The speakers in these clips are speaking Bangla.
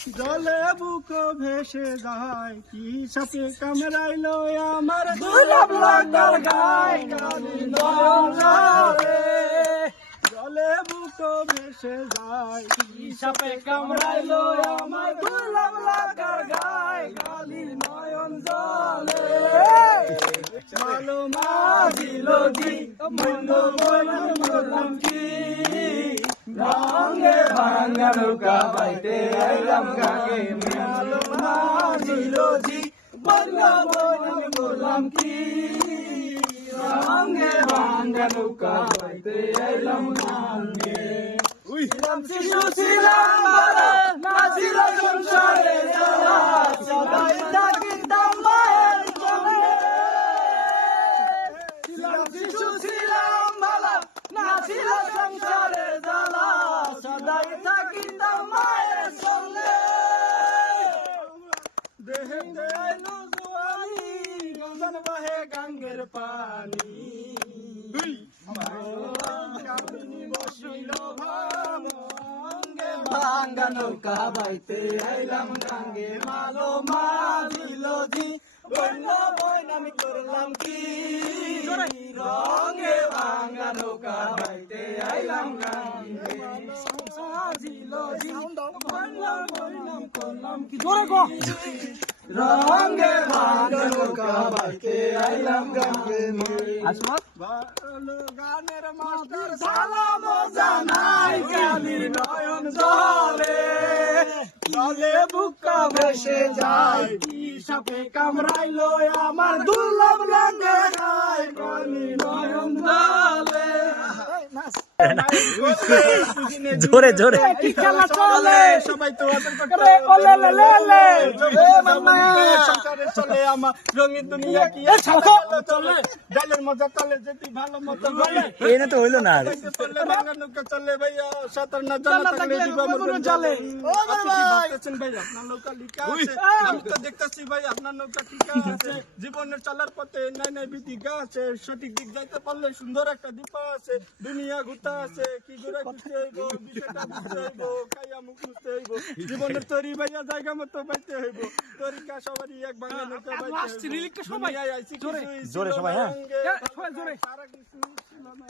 জলে বুক ভেসে যায় কি সাথে কামড়াইলো আমার দুলাভ লাগার গায় কালি নয়নে জলে বুক ভেসে যায় কি সাথে কামড়াইলো আমার দুলাভ লাগার গায় কালি নয়ন জলে ভালো মাঝিল কি মন্দ বললাম কি রঙে ভাঙা নৌকা বাইতে আইলাম গাকে ভালো মাঝিল জি বললাম কি রঙে ভাঙা নৌকা বাইতে আইলাম গাকে শিশু ছিলাম না ছিল সংসারে জ্বালা সদাই থাকিতাম মায়ের সঙ্গে শিশু ছিলাম ভালো না ছিল সংসারে জ্বালা সদাই থাকিতাম মায়ের সঙ্গে দেহে দেয়াইলো জোয়ানি গঙ্গন বাহে গাঙ্গের পানি বসিল ভাঙ্গে ভাঙ্গা নৌকা বাইতে আইলাম গাঙ্গে মালো মারিল জি বন্য বইনামি করলাম কি রঙে ভাঙ্গা নৌকা বাইতে আইলাম গাঙ্গে সাজিল জি বন্য বইনাম করলাম কি জোরে গো রঙে ভাঙ্গা নৌকা বাইতে আইলাম গাঙ্গে আসমত ভালো গানের মাস্টার সালাম জানাই কালি নয়ন জলে জলে বুকা ভেসে যায় কি সাপে কামড়াইলো আমার দুর্লভ লাগে খায় কালি নয়ন জলে জোরে জোরে কি খেলা চলে সবাই তো করে ওলে লে লে সংসারে চলে আমার রঙিন দুনিয়া কি চলে ডালের মজা চলে যেটি ভালো মতো বলে এই না তো হইলো না চলে ভাঙা নৌকা চলে ভাইয়া সাঁতার না জানা থাকলে জীবন চলে ও ভাই ভাবতেছেন ভাই আপনার নৌকা লিখা আছে আমি তো দেখতেছি ভাই আপনার নৌকা ঠিক আছে জীবনের চলার পথে নাই নাই বিধিকা আছে সঠিক দিক যাইতে পারলে সুন্দর একটা দীপা আছে দুনিয়া ঘুরতে আছে কি ঘুরে ঘুরতে হইব বিষয়টা বুঝতে হইব খাইয়া মুখ মুছতে হইব জীবনের তরি ভাইয়া জায়গা মতো পাইতে হইব তরিকা সবারই এক ভাঙা নৌকা পাইতে হইব সবাই আইছি জোরে জোরে সবাই হ্যাঁ সবাই জোরে সারা কিছু ছিল না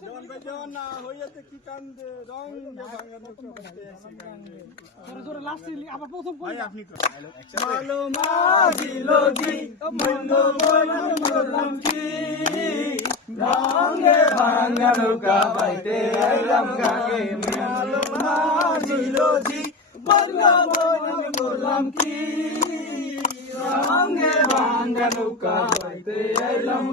জোন ভাই জোন না হইয়াতে কি কান্দে রং ভাঙা নৌকা পাইতে আছে জোরে জোরে লাস্ট আবার প্রথম কই আপনি ভালো মাঝিল জি মন্দ বললাম কি রঙে ভাঙা নৌকা বাইতে আইলাম গাকে ভালো মাঝিল জি বললাম কি রঙে ভাঙা নৌকা বাইতে আইলাম